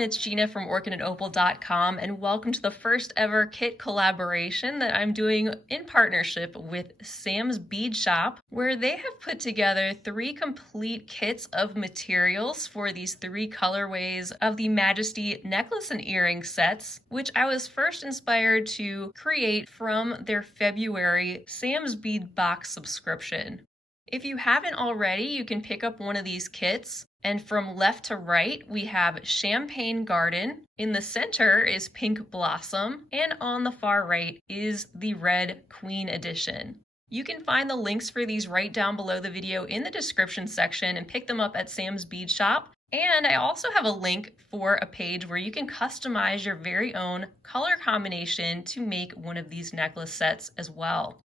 everyone, it's Gina from orchidandopal.com and welcome to the first ever kit collaboration that I'm doing in partnership with Sam's Bead Shop, where they have put together 3 complete kits of materials for these 3 colorways of the Majesty necklace and earring sets, which I was first inspired to create from their February Sam's Bead box subscription. If you haven't already, you can pick up one of these kits. And from left to right, we have Champagne Garden. In the center is Pink Blossom. And on the far right is the Red Queen Edition. You can find the links for these right down below the video in the description section and pick them up at Sam's Bead Shop. And I also have a link for a page where you can customize your very own color combination to make one of these necklace sets as well.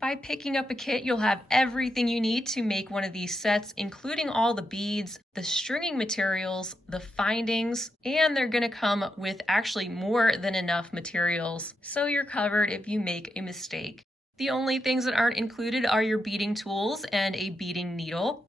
By picking up a kit, you'll have everything you need to make one of these sets, including all the beads, the stringing materials, the findings, and they're going to come with actually more than enough materials, so you're covered if you make a mistake. The only things that aren't included are your beading tools and a beading needle.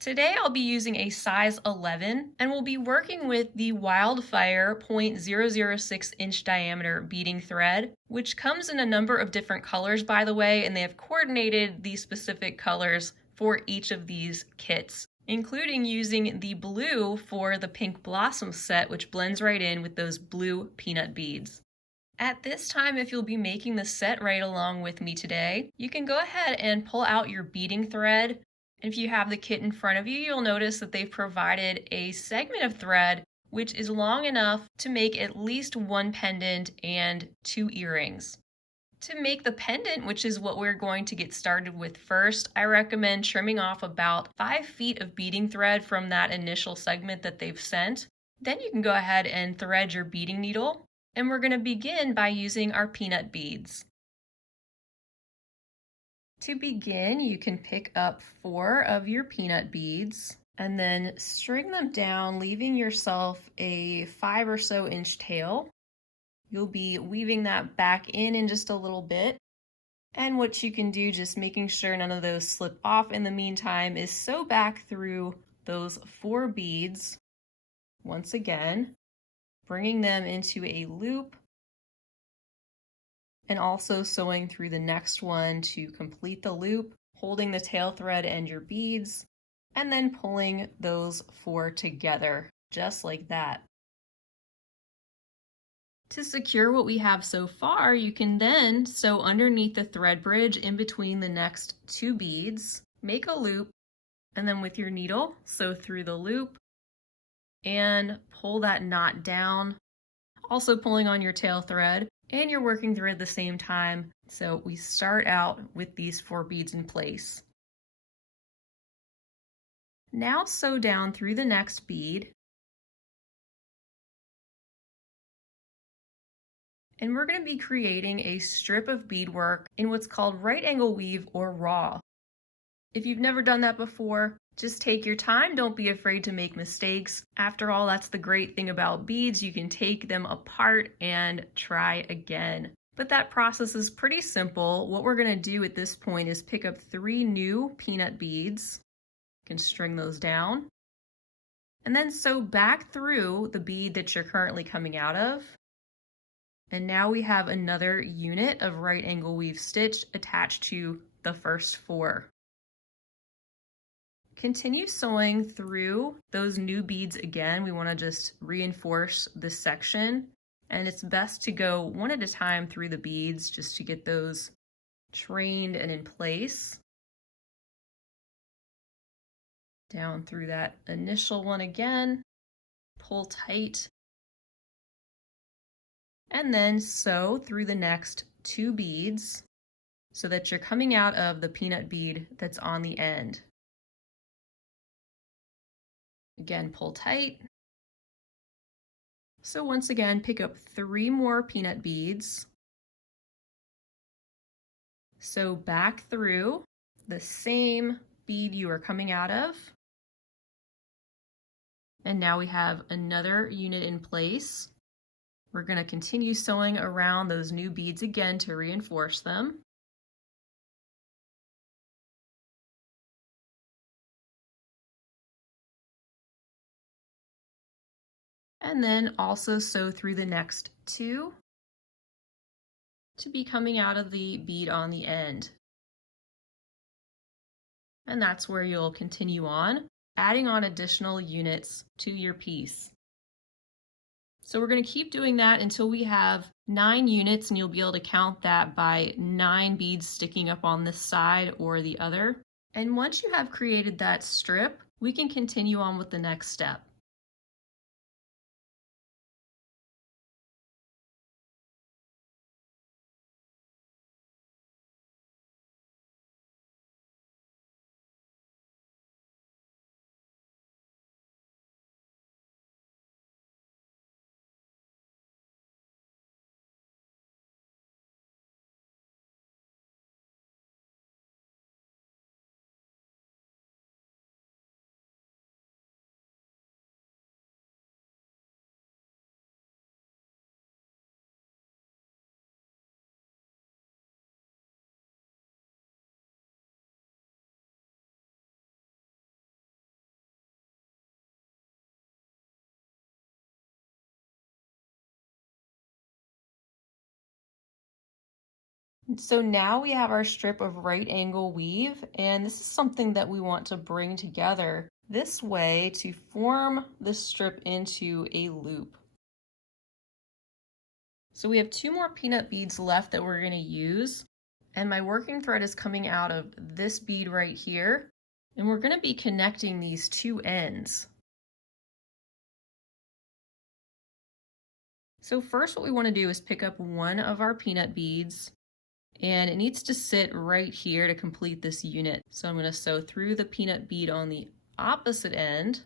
Today I'll be using a size 11 and we'll be working with the Wildfire 0.006 inch diameter beading thread, which comes in a number of different colors, by the way, and they have coordinated the specific colors for each of these kits, including using the blue for the Pink Blossom set, which blends right in with those blue peanut beads. At this time, if you'll be making the set right along with me today, you can go ahead and pull out your beading thread. If you have the kit in front of you, you'll notice that they've provided a segment of thread which is long enough to make at least 1 pendant and 2 earrings. To make the pendant, which is what we're going to get started with first, I recommend trimming off about 5 feet of beading thread from that initial segment that they've sent. Then you can go ahead and thread your beading needle, and we're going to begin by using our peanut beads. To begin, you can pick up 4 of your peanut beads and then string them down, leaving yourself a 5 or so inch tail. You'll be weaving that back in just a little bit. And what you can do, just making sure none of those slip off in the meantime, is sew back through those 4 beads. Once again, bringing them into a loop, and also sewing through the next one to complete the loop, holding the tail thread and your beads, and then pulling those 4 together, just like that. To secure what we have so far, you can then sew underneath the thread bridge in between the next 2 beads, make a loop, and then with your needle, sew through the loop, and pull that knot down, also pulling on your tail thread and your working thread at the same time. So we start out with these 4 beads in place. Now sew down through the next bead. And we're going to be creating a strip of beadwork in what's called right angle weave or raw. If you've never done that before, just take your time, don't be afraid to make mistakes. After all, that's the great thing about beads, you can take them apart and try again. But that process is pretty simple. What we're going to do at this point is pick up 3 new peanut beads. You can string those down. And then sew back through the bead that you're currently coming out of. And now we have another unit of right angle weave stitch attached to the first 4. Continue sewing through those new beads again. We want to just reinforce this section, and it's best to go one at a time through the beads just to get those trained and in place. Down through that initial one again, pull tight, and then sew through the next 2 beads so that you're coming out of the peanut bead that's on the end. Again, pull tight. So once again, pick up 3 more peanut beads. Sew back through the same bead you are coming out of. And now we have another unit in place. We're going to continue sewing around those new beads again to reinforce them. And then also sew through the next 2 to be coming out of the bead on the end. And that's where you'll continue on, adding on additional units to your piece. So we're going to keep doing that until we have 9 units, and you'll be able to count that by 9 beads sticking up on this side or the other. And once you have created that strip, we can continue on with the next step. So now we have our strip of right angle weave, and this is something that we want to bring together this way to form this strip into a loop. So we have 2 more peanut beads left that we're going to use, and my working thread is coming out of this bead right here, and we're going to be connecting these 2 ends. So first what we want to do is pick up one of our peanut beads, and it needs to sit right here to complete this unit. So I'm going to sew through the peanut bead on the opposite end.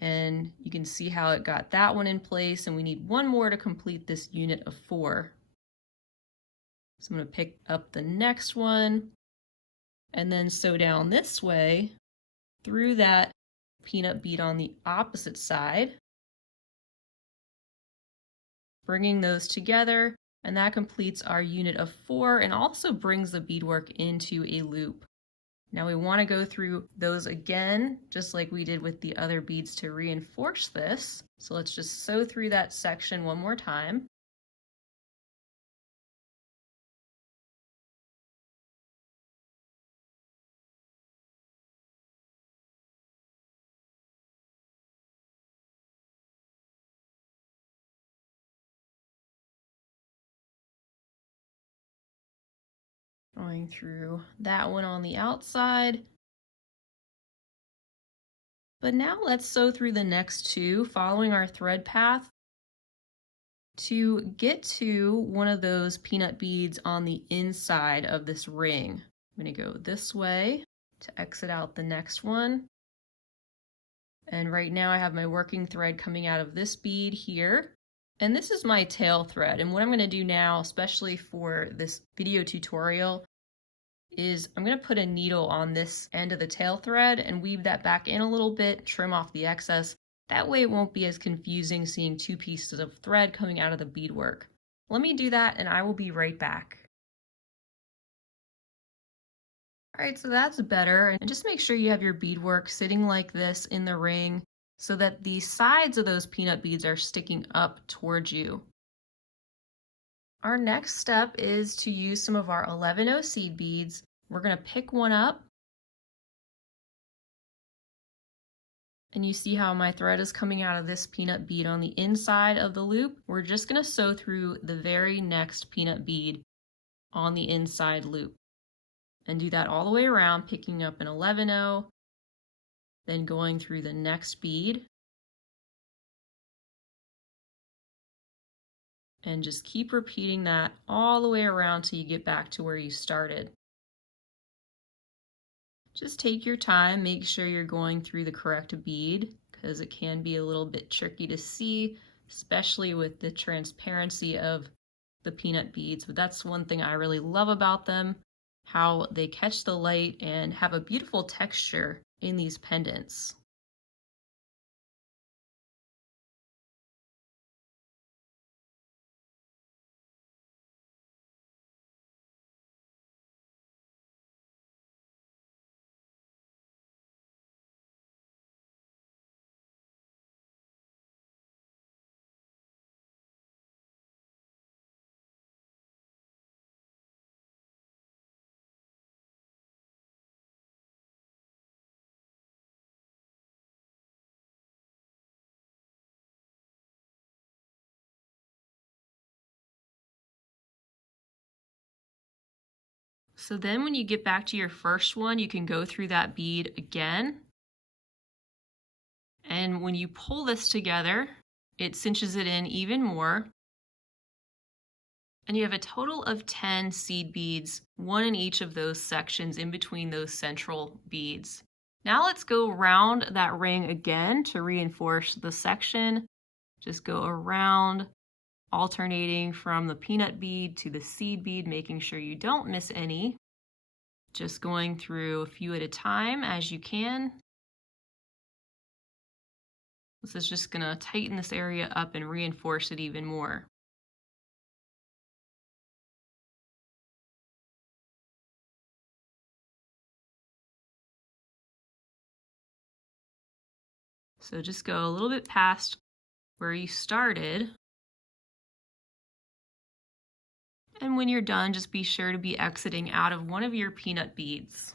And you can see how it got that one in place, and we need one more to complete this unit of 4. So I'm going to pick up the next one and then sew down this way through that peanut bead on the opposite side, bringing those together, and that completes our unit of 4 and also brings the beadwork into a loop. Now we want to go through those again, just like we did with the other beads to reinforce this. So let's just sew through that section one more time. Going through that one on the outside. But now let's sew through the next 2, following our thread path to get to one of those peanut beads on the inside of this ring. I'm going to go this way to exit out the next one. And right now I have my working thread coming out of this bead here. And this is my tail thread. And what I'm going to do now, especially for this video tutorial, is I'm going to put a needle on this end of the tail thread and weave that back in a little bit, trim off the excess. That way it won't be as confusing seeing 2 pieces of thread coming out of the beadwork. Let me do that and I will be right back. Alright, so that's better. And just make sure you have your beadwork sitting like this in the ring so that the sides of those peanut beads are sticking up towards you. Our next step is to use some of our 11O seed beads. We're going to pick one up. And you see how my thread is coming out of this peanut bead on the inside of the loop. We're just going to sew through the very next peanut bead on the inside loop. And do that all the way around, picking up an 11O, then going through the next bead. And just keep repeating that all the way around till you get back to where you started. Just take your time, make sure you're going through the correct bead because it can be a little bit tricky to see, especially with the transparency of the peanut beads. But that's one thing I really love about them, how they catch the light and have a beautiful texture in these pendants. So then when you get back to your first one, you can go through that bead again. And when you pull this together, it cinches it in even more. And you have a total of 10 seed beads, one in each of those sections in between those central beads. Now let's go around that ring again to reinforce the section. Just go around, alternating from the peanut bead to the seed bead, making sure you don't miss any. Just going through a few at a time as you can. This is just going to tighten this area up and reinforce it even more. So just go a little bit past where you started. And when you're done, just be sure to be exiting out of one of your peanut beads.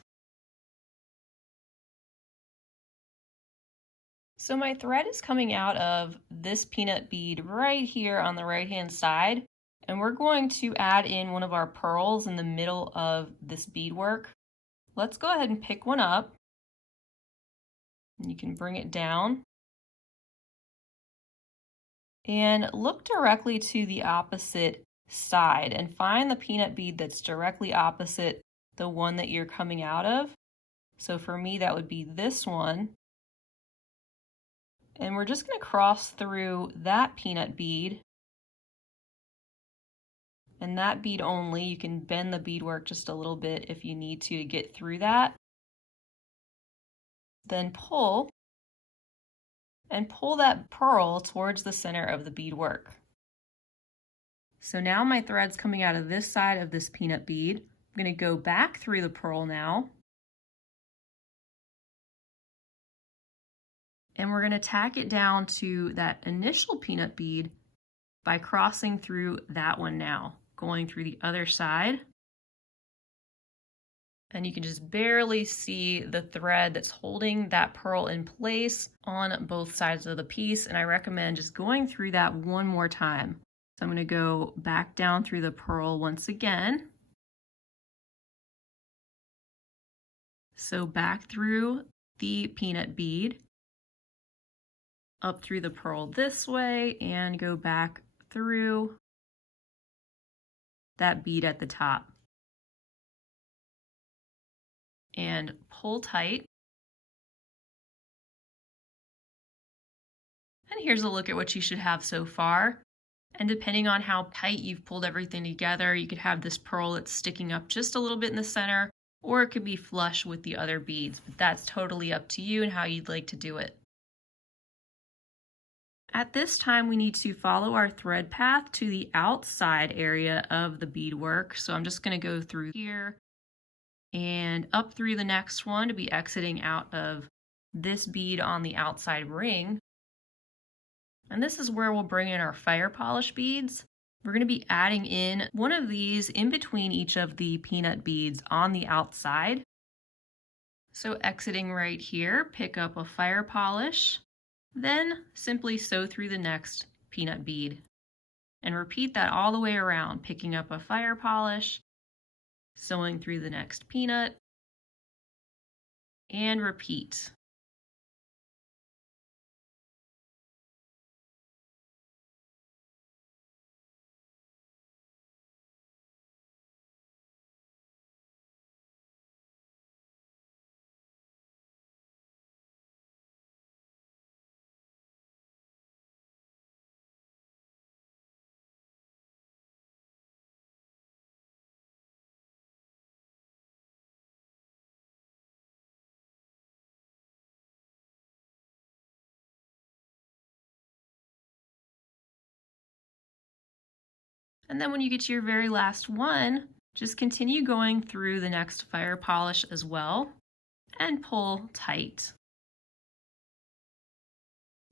So my thread is coming out of this peanut bead right here on the right-hand side. And we're going to add in one of our pearls in the middle of this beadwork. Let's go ahead and pick one up. You can bring it down. And look directly to the opposite side and find the peanut bead that's directly opposite the one that you're coming out of. So for me, that would be this one. And we're just going to cross through that peanut bead. And that bead only. You can bend the beadwork just a little bit if you need to get through that. Then pull, and pull that pearl towards the center of the beadwork. So now my thread's coming out of this side of this peanut bead. I'm going to go back through the pearl now. And we're going to tack it down to that initial peanut bead by crossing through that one now, going through the other side. And you can just barely see the thread that's holding that pearl in place on both sides of the piece. And I recommend just going through that one more time. So I'm going to go back down through the pearl once again. So back through the peanut bead, up through the pearl this way, and go back through that bead at the top. And pull tight. And here's a look at what you should have so far. And depending on how tight you've pulled everything together, you could have this pearl that's sticking up just a little bit in the center, or it could be flush with the other beads, but that's totally up to you and how you'd like to do it. At this time, we need to follow our thread path to the outside area of the beadwork. So I'm just going to go through here and up through the next one to be exiting out of this bead on the outside ring. And this is where we'll bring in our Firepolish beads. We're going to be adding in one of these in between each of the peanut beads on the outside. So exiting right here, pick up a Firepolish, then simply sew through the next peanut bead. And repeat that all the way around, picking up a Firepolish, sewing through the next peanut, and repeat. And then when you get to your very last one, just continue going through the next Firepolish as well and pull tight.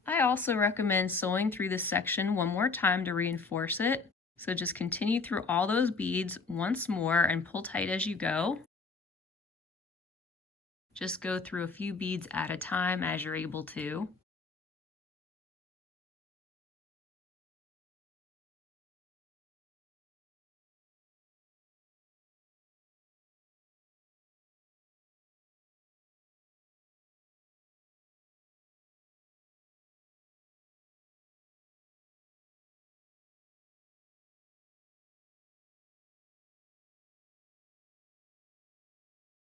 I also recommend sewing through this section one more time to reinforce it. So just continue through all those beads once more and pull tight as you go. Just go through a few beads at a time as you're able to.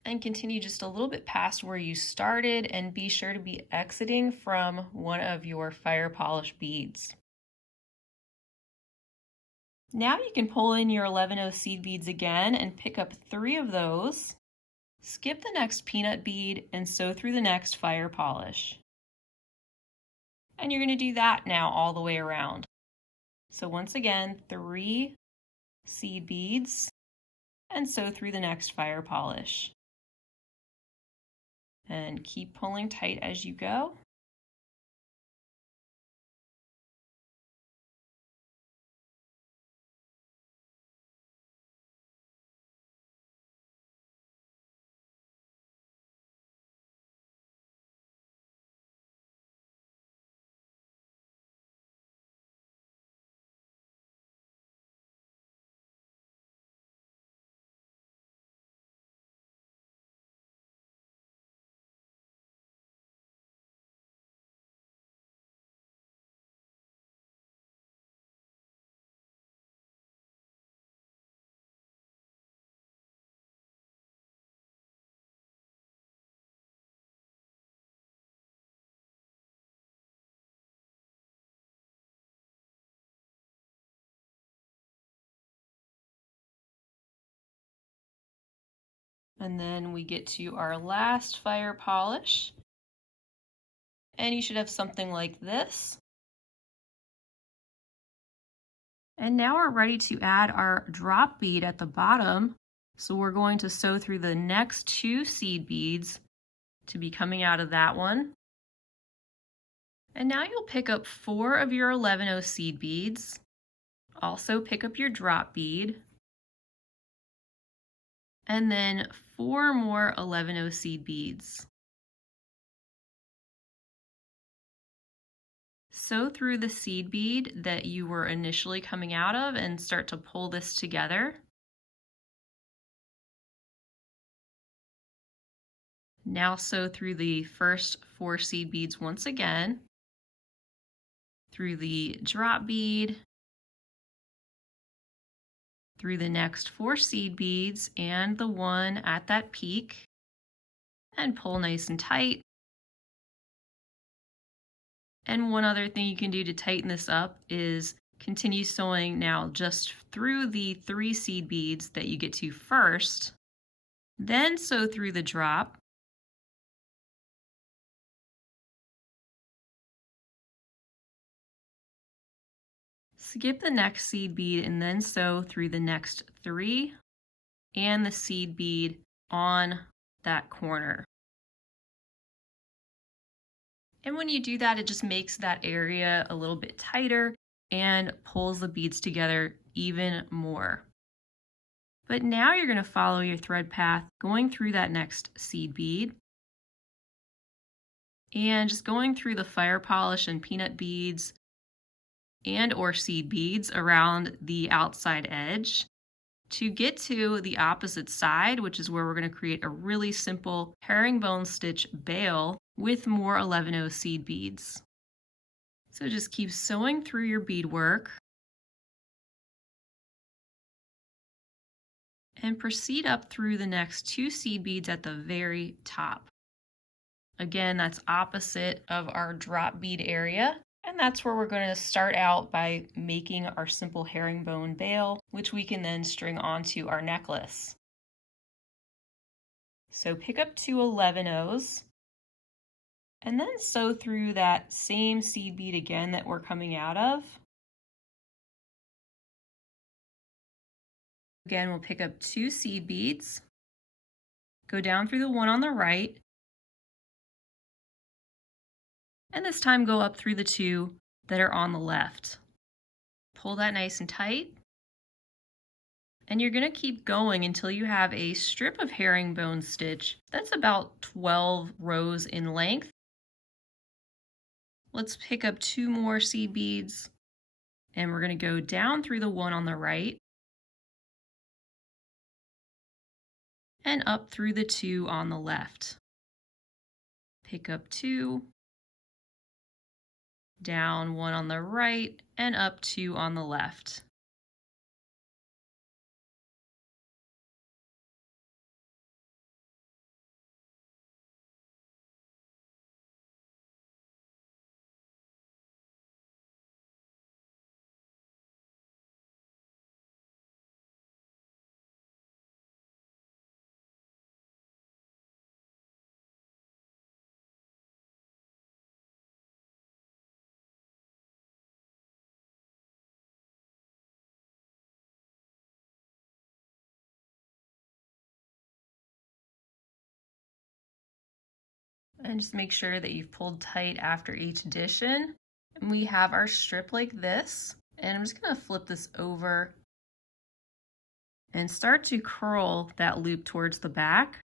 And continue just a little bit past where you started, and be sure to be exiting from one of your fire polish beads. Now you can pull in your 11-0 seed beads again and pick up 3 of those. Skip the next peanut bead and sew through the next fire polish. And you're going to do that now all the way around. So once again, 3 seed beads and sew through the next fire polish. And keep pulling tight as you go. And then we get to our last fire polish. And you should have something like this. And now we're ready to add our drop bead at the bottom. So we're going to sew through the next 2 seed beads to be coming out of that one. And now you'll pick up 4 of your 11-0 seed beads. Also pick up your drop bead. And then 4 more 11-0 seed beads. Sew through the seed bead that you were initially coming out of and start to pull this together. Now sew through the first 4 seed beads once again, through the drop bead, through the next 4 seed beads and the one at that peak, and pull nice and tight. And one other thing you can do to tighten this up is continue sewing now just through the 3 seed beads that you get to first, then sew through the drop, skip the next seed bead and then sew through the next 3 and the seed bead on that corner. And when you do that, it just makes that area a little bit tighter and pulls the beads together even more. But now you're going to follow your thread path going through that next seed bead and just going through the fire polish and peanut beads and or seed beads around the outside edge to get to the opposite side, which is where we're going to create a really simple herringbone stitch bail with more 11-0 seed beads. So just keep sewing through your beadwork and proceed up through the next 2 seed beads at the very top. Again, that's opposite of our drop bead area. And that's where we're going to start out by making our simple herringbone bail, which we can then string onto our necklace. So pick up 2 11-0s and then sew through that same seed bead again that we're coming out of. Again, we'll pick up 2 seed beads, go down through the one on the right, and this time go up through the 2 that are on the left. Pull that nice and tight. And you're going to keep going until you have a strip of herringbone stitch that's about 12 rows in length. Let's pick up 2 more seed beads and we're going to go down through the one on the right and up through the 2 on the left. Pick up 2, down 1 on the right, and up 2 on the left. And just make sure that you've pulled tight after each addition. And we have our strip like this. And I'm just gonna flip this over and start to curl that loop towards the back.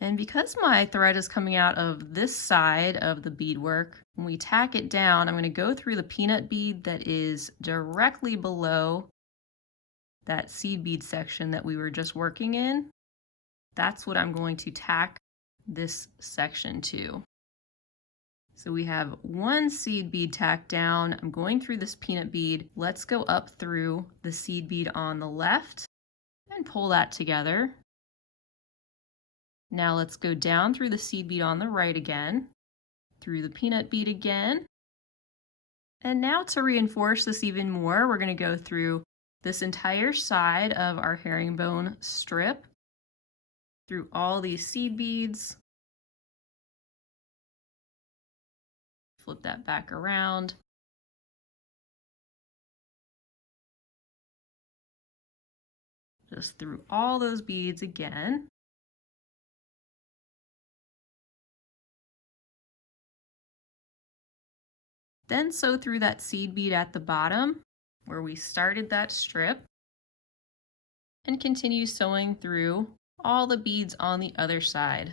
And because my thread is coming out of this side of the beadwork, when we tack it down, I'm going to go through the peanut bead that is directly below that seed bead section that we were just working in. That's what I'm going to tack this section to. So we have one seed bead tacked down. I'm going through this peanut bead. Let's go up through the seed bead on the left and pull that together. Now let's go down through the seed bead on the right again, through the peanut bead again. And now to reinforce this even more, we're going to go through this entire side of our herringbone strip, through all these seed beads. Flip that back around. Just through all those beads again. Then sew through that seed bead at the bottom where we started that strip, and continue sewing through all the beads on the other side.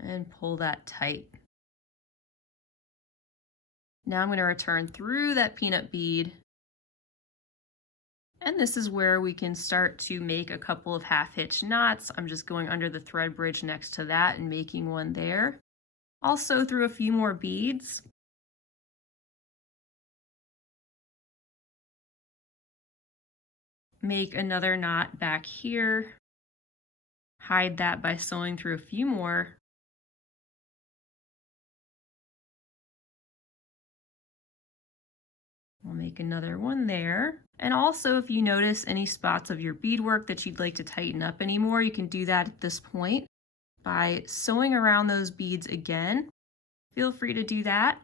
And pull that tight. Now I'm going to return through that peanut bead. And this is where we can start to make a couple of half hitch knots. I'm just going under the thread bridge next to that and making one there. I'll sew through a few more beads. Make another knot back here. Hide that by sewing through a few more. We'll make another one there. And also, if you notice any spots of your beadwork that you'd like to tighten up anymore, you can do that at this point by sewing around those beads again. Feel free to do that.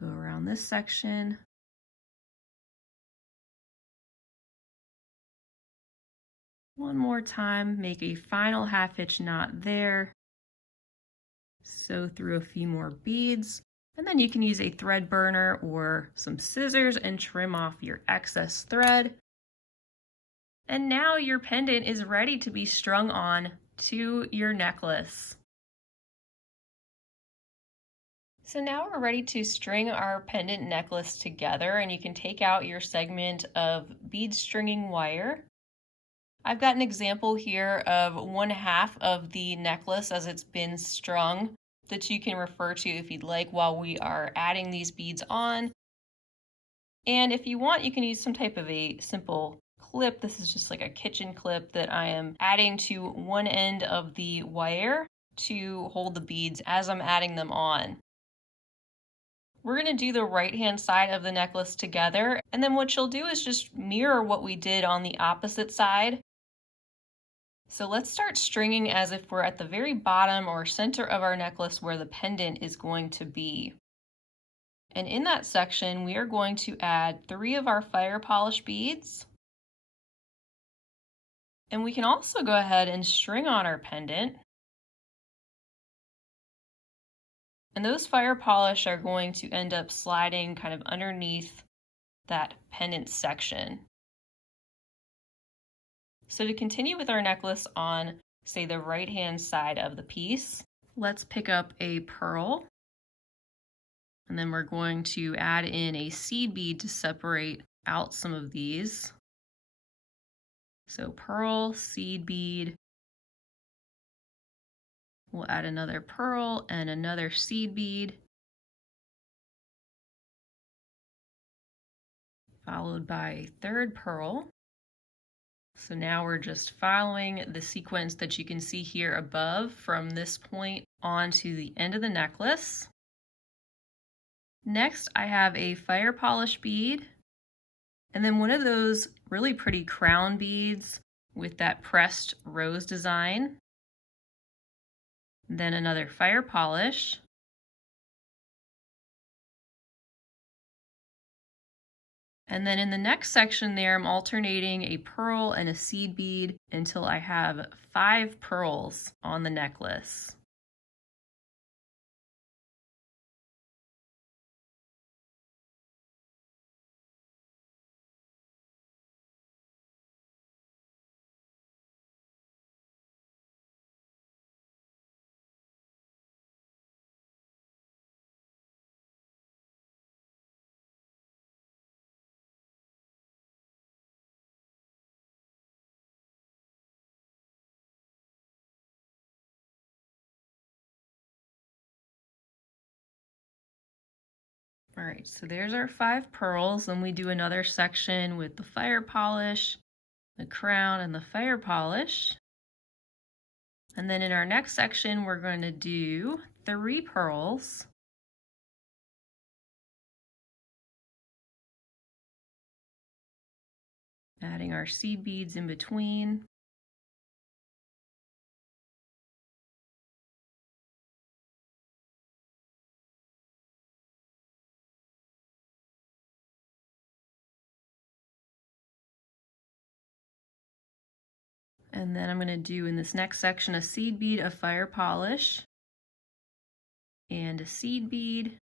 Go around this section. One more time, make a final half hitch knot there. Sew through a few more beads. And then you can use a thread burner or some scissors and trim off your excess thread. And now your pendant is ready to be strung on to your necklace. So now we're ready to string our pendant necklace together, and you can take out your segment of bead stringing wire. I've got an example here of 1/2 of the necklace as it's been strung that you can refer to if you'd like while we are adding these beads on. And if you want, you can use some type of a simple clip. This is just like a kitchen clip that I am adding to one end of the wire to hold the beads as I'm adding them on. We're going to do the right-hand side of the necklace together, and then what you'll do is just mirror what we did on the opposite side. So let's start stringing as if we're at the very bottom or center of our necklace where the pendant is going to be. And in that section, we are going to add 3 of our Firepolish beads. And we can also go ahead and string on our pendant. And those Firepolish are going to end up sliding kind of underneath that pendant section. So to continue with our necklace on, say, the right-hand side of the piece, let's pick up a pearl. And then we're going to add in a seed bead to separate out some of these. So pearl, seed bead. We'll add another pearl and another seed bead, followed by a third pearl. So now we're just following the sequence that you can see here above from this point on to the end of the necklace. Next, I have a Firepolish bead, and then one of those really pretty crown beads with that pressed rose design. then another fire polish, and then in the next section there, I'm alternating a pearl and a seed bead until I have 5 pearls on the necklace. All right, so there's our 5 pearls. Then we do another section with the fire polish, the crown, and the fire polish. And then in our next section, we're going to do 3 pearls. Adding our seed beads in between. And then I'm going to do in this next section a seed bead, a fire polish, and a seed bead.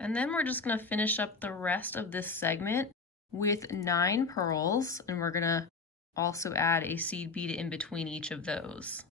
And then we're just going to finish up the rest of this segment with 9 pearls, and we're going to also add a seed bead in between each of those.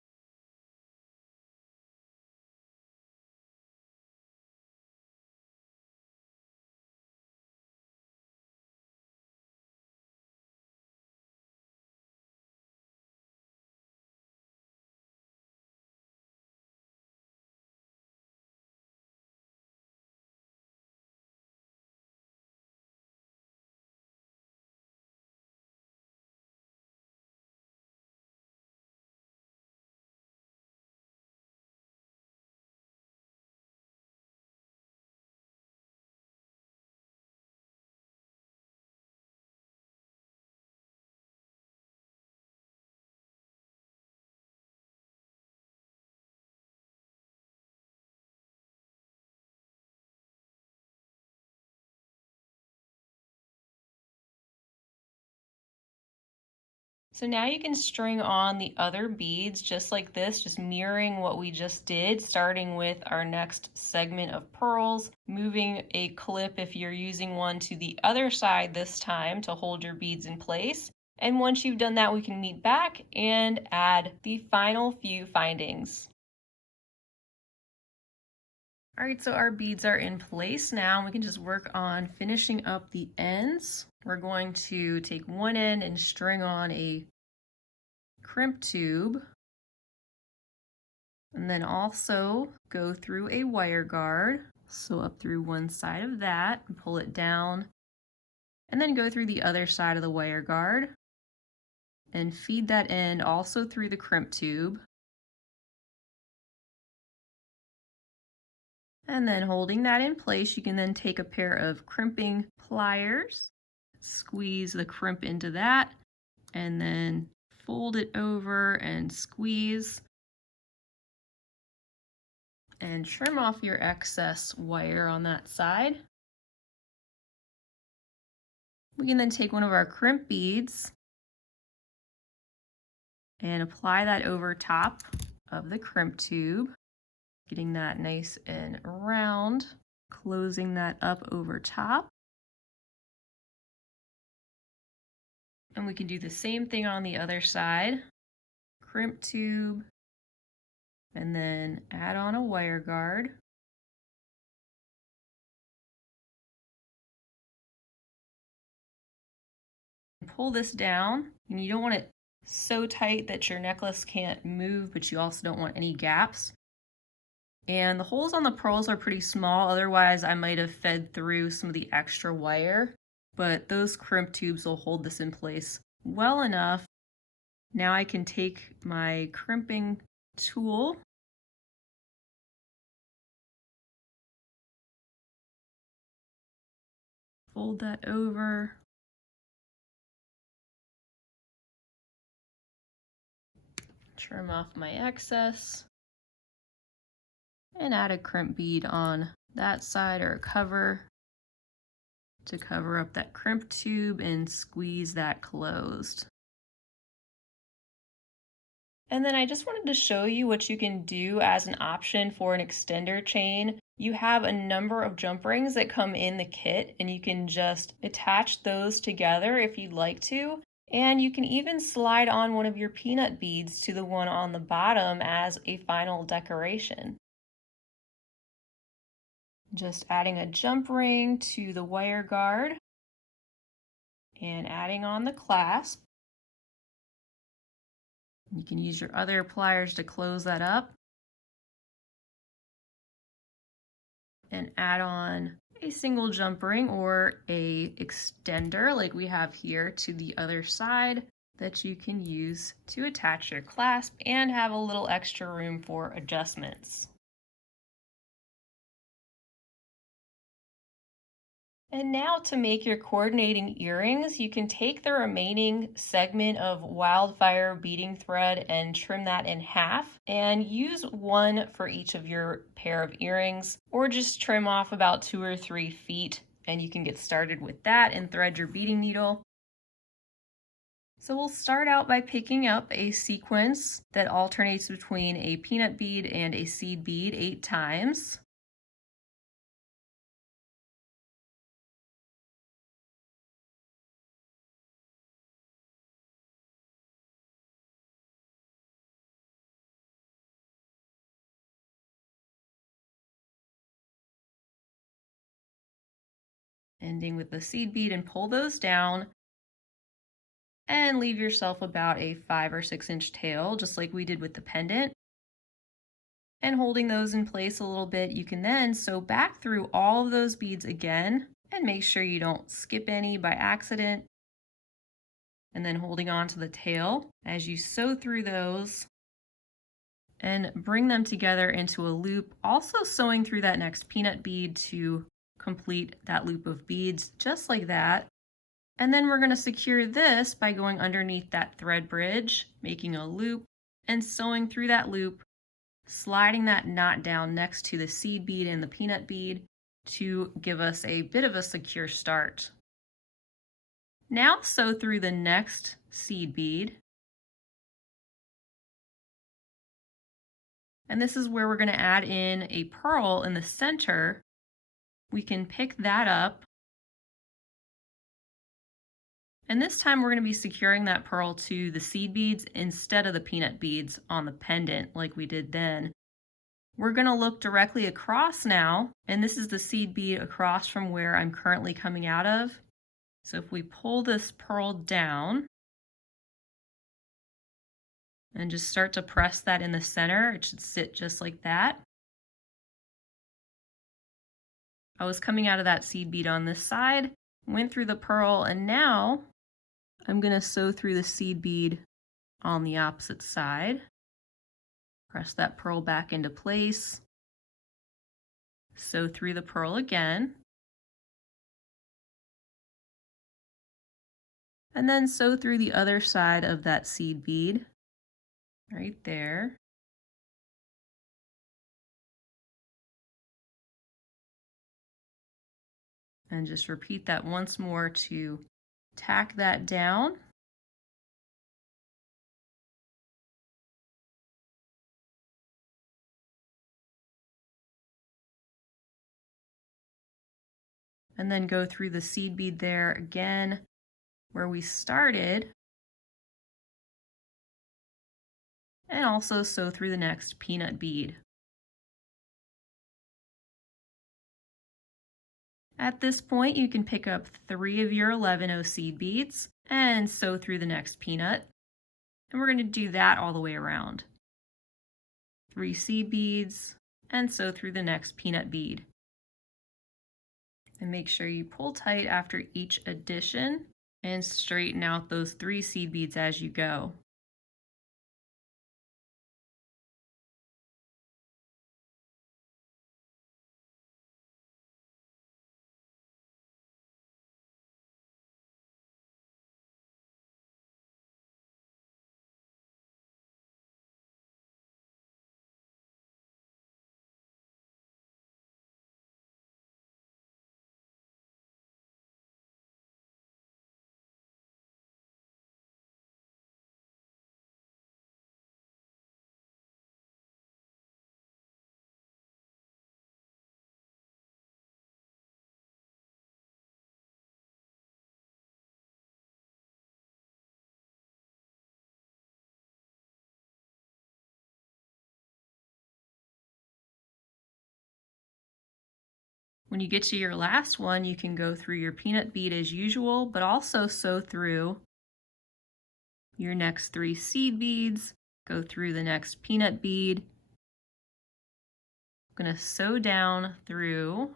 So now you can string on the other beads just like this, just mirroring what we just did, starting with our next segment of pearls, moving a clip if you're using one to the other side this time to hold your beads in place. And once you've done that, we can meet back and add the final few findings. All right, so our beads are in place now. We can just work on finishing up the ends. We're going to take one end and string on a crimp tube, and then also go through a wire guard. So up through one side of that and pull it down, and then go through the other side of the wire guard and feed that end also through the crimp tube. And then holding that in place, you can then take a pair of crimping pliers, squeeze the crimp into that, and then fold it over and squeeze and trim off your excess wire on that side. We can then take one of our crimp beads and apply that over top of the crimp tube, getting that nice and round, closing that up over top. And we can do the same thing on the other side. Crimp tube, and then add on a wire guard. Pull this down, and you don't want it so tight that your necklace can't move, but you also don't want any gaps. And the holes on the pearls are pretty small, otherwise I might have fed through some of the extra wire, but those crimp tubes will hold this in place well enough. Now I can take my crimping tool fold that over, Trim off my excess and add a crimp bead on that side or a cover to cover up that crimp tube and squeeze that closed. And then I just wanted to show you what you can do as an option for an extender chain. You have a number of jump rings that come in the kit, and you can just attach those together if you'd like to. And you can even slide on one of your peanut beads to the one on the bottom as a final decoration. Just adding a jump ring to the wire guard and adding on the clasp. You can use your other pliers to close that up and add on a single jump ring or a extender like we have here to the other side that you can use to attach your clasp and have a little extra room for adjustments. And now to make your coordinating earrings, you can take the remaining segment of Wildfire beading thread and trim that in half and use one for each of your pair of earrings, or just trim off about 2 or 3 feet and you can get started with that and thread your beading needle. So we'll start out by picking up a sequence that alternates between a peanut bead and a seed bead 8 times. Ending with the seed bead, and pull those down and leave yourself about a 5 or 6 inch tail, just like we did with the pendant. And holding those in place a little bit, you can then sew back through all of those beads again and make sure you don't skip any by accident. And then holding on to the tail as you sew through those and bring them together into a loop, also sewing through that next peanut bead to complete that loop of beads just like that. And then we're going to secure this by going underneath that thread bridge, making a loop and sewing through that loop, sliding that knot down next to the seed bead and the peanut bead to give us a bit of a secure start. Now sew through the next seed bead. And this is where we're going to add in a pearl in the center. We can pick that up. And this time we're going to be securing that pearl to the seed beads instead of the peanut beads on the pendant like we did then. We're going to look directly across now, and this is the seed bead across from where I'm currently coming out of. So if we pull this pearl down and just start to press that in the center, it should sit just like that. I was coming out of that seed bead on this side, went through the pearl, and now I'm going to sew through the seed bead on the opposite side. Press that pearl back into place. Sew through the pearl again. And then sew through the other side of that seed bead, right there. And just repeat that once more to tack that down. And then go through the seed bead there again where we started. And also sew through the next peanut bead. At this point, you can pick up 3 of your 11 seed beads and sew through the next peanut. And we're going to do that all the way around. 3 seed beads and sew through the next peanut bead. And make sure you pull tight after each addition and straighten out those 3 seed beads as you go. When you get to your last one, you can go through your peanut bead as usual, but also sew through your next 3 seed beads, go through the next peanut bead. I'm going to sew down through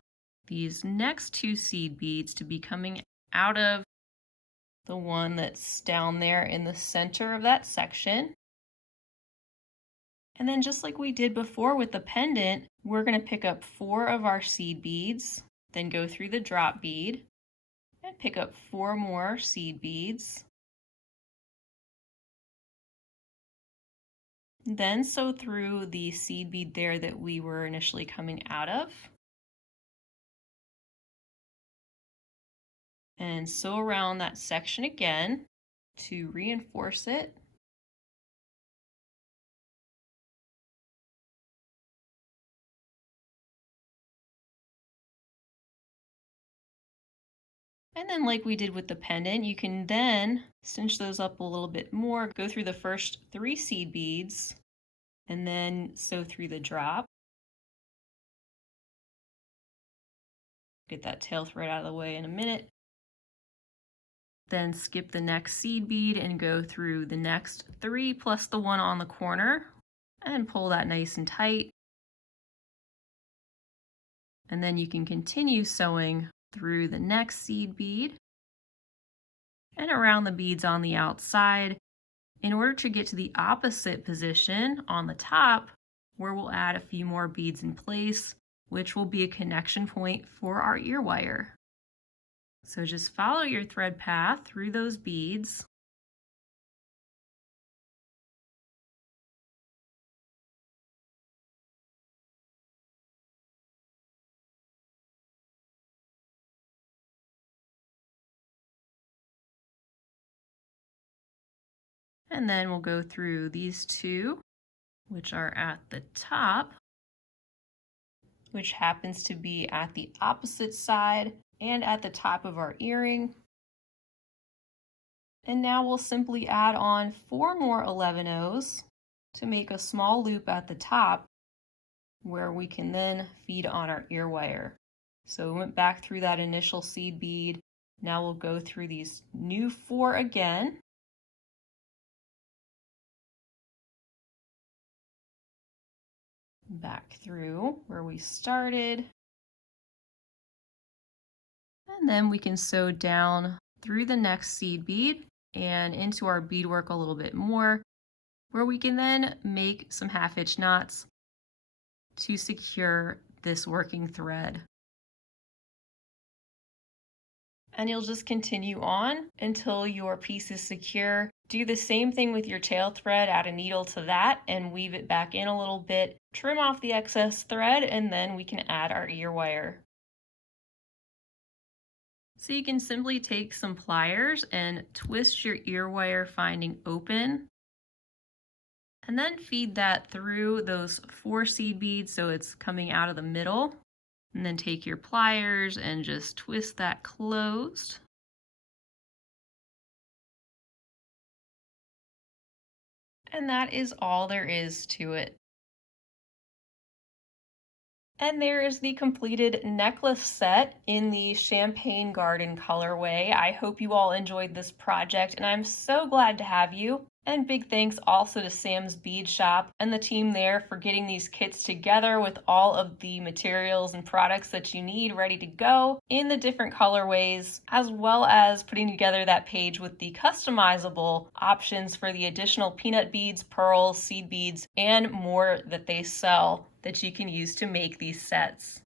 these next 2 seed beads to be coming out of the one that's down there in the center of that section. And then just like we did before with the pendant, we're going to pick up 4 of our seed beads, then go through the drop bead and pick up 4 more seed beads. Then sew through the seed bead there that we were initially coming out of. And sew around that section again to reinforce it. And then like we did with the pendant, you can then cinch those up a little bit more, go through the first 3 seed beads, and then sew through the drop. Get that tail thread out of the way in a minute. Then skip the next seed bead and go through the next 3 plus the one on the corner and pull that nice and tight. And then you can continue sewing through the next seed bead and around the beads on the outside in order to get to the opposite position on the top, where we'll add a few more beads in place, which will be a connection point for our ear wire. So just follow your thread path through those beads. And then we'll go through these 2, which are at the top, which happens to be at the opposite side and at the top of our earring. And now we'll simply add on 4 more 11-ohs to make a small loop at the top where we can then feed on our ear wire. So we went back through that initial seed bead. Now we'll go through these new 4 again. Back through where we started. And then we can sew down through the next seed bead and into our beadwork a little bit more, where we can then make some half-hitch knots to secure this working thread. And you'll just continue on until your piece is secure. Do the same thing with your tail thread, add a needle to that and weave it back in a little bit, trim off the excess thread, and then we can add our ear wire. So you can simply take some pliers and twist your ear wire finding open, and then feed that through those 4 seed beads so it's coming out of the middle. And then take your pliers and just twist that closed. And that is all there is to it. And there is the completed necklace set in the Champagne Garden colorway. I hope you all enjoyed this project, and I'm so glad to have you. And big thanks also to Sam's Bead Shop and the team there for getting these kits together with all of the materials and products that you need ready to go in the different colorways, as well as putting together that page with the customizable options for the additional peanut beads, pearls, seed beads, and more that they sell that you can use to make these sets.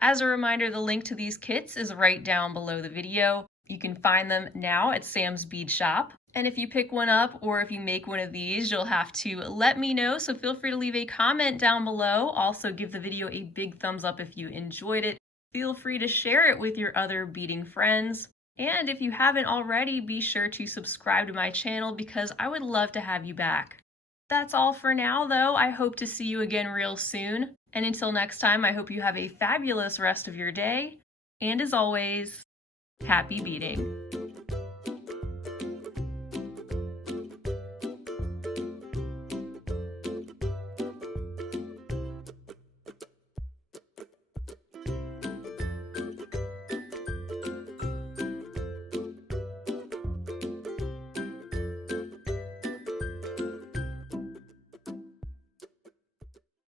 As a reminder, the link to these kits is right down below the video. You can find them now at Sam's Bead Shop. And if you pick one up or if you make one of these, you'll have to let me know. So feel free to leave a comment down below. Also give the video a big thumbs up if you enjoyed it. Feel free to share it with your other beading friends. And if you haven't already, be sure to subscribe to my channel because I would love to have you back. That's all for now though. I hope to see you again real soon. And until next time, I hope you have a fabulous rest of your day. And as always, happy beading.